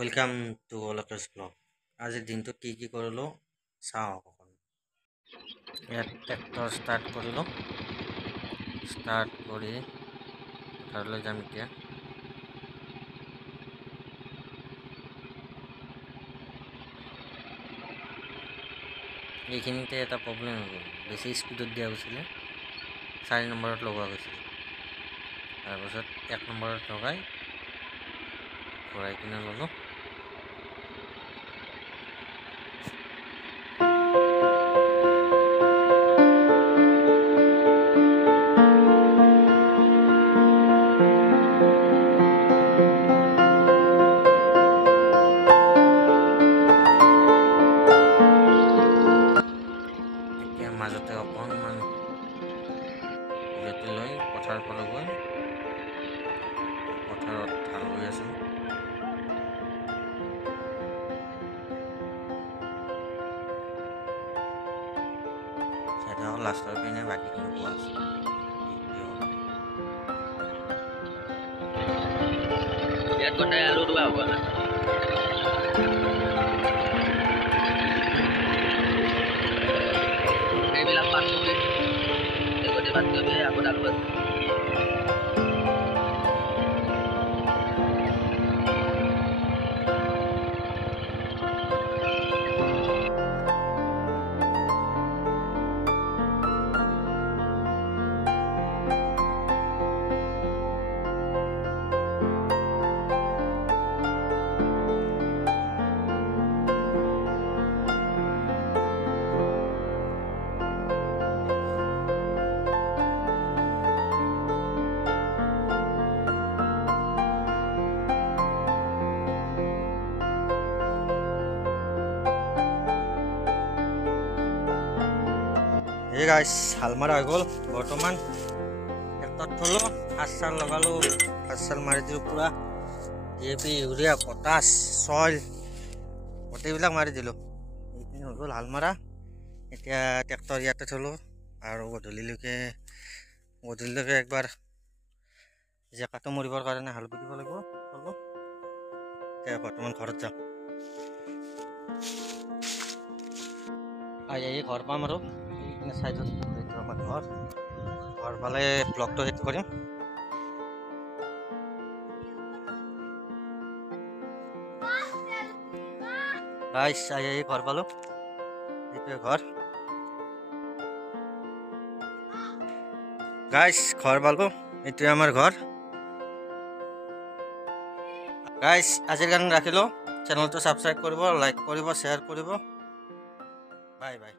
Welcome to Alokesh blog. আজিৰ দিনটোত কি কৰিলোঁ চাওঁ অকণ। ইয়াত ট্ৰেক্টৰ ষ্টাৰ্ট কৰিলোঁ। ষ্টাৰ্ট কৰি পথাৰলৈ যাম এতিয়া। এইখিনিতে এটা প্ৰব্লেম হৈ গ'ল, বেছি স্পীডত দিয়া গৈছিলে। 4 নম্বৰত লগোৱা গৈছিল, তাৰপাছত 1 নম্বৰত লগাই ঘূৰাই কিনে ল'লোঁ। এতিয়া মাজতে অকণমান বিৰতি লৈ পথাৰ পালোগৈ। পথাৰত হাল বাই আছোঁ। চাইডে আকৌ লাষ্টৰ পিনে বাকীখিনি পোৱা আছে। Lihat kondai alu dua apa? Saya bilang patu deh. Dia kode patu deh, aku dah luas. এই গাইছ হাল মাৰা হৈ গ'ল। বৰ্তমান ট্ৰেক্টৰত থ'লোঁ, সাৰ লগালোঁ, সাৰ মাৰি দিলোঁ পূৰা। DAP, ইউৰিয়া, পটাছ, চইল গোটেইবিলাক মাৰি দিলোঁ। এইখিনি হৈ গ'ল হাল মাৰা। এতিয়া ট্ৰেক্টৰ ইয়াতে থ'লোঁ আৰু গধূলিলৈকে একবাৰ জেকাটো মৰিবৰ কাৰণে হাল বাই দিব লাগিব। থ'লোঁ, এতিয়া বৰ্তমান ঘৰত যাম। আহি ঘৰ পাম আৰু এইপিনে চাইডত এইটো আমাৰ ঘৰ পালে ব্লগটো শেষ কৰিম। গাইছ আহি ঘৰ পালোঁ, এইটোৱে ঘৰ। গাইছ ঘৰ পালোঁ, এইটোৱে আমাৰ ঘৰ। গাইছ আজিৰ কাৰণে ৰাখিলোঁ। চেনেলটো ছাবস্ক্ৰাইব কৰিব, লাইক কৰিব, শ্বেয়াৰ কৰিব। Bye bye.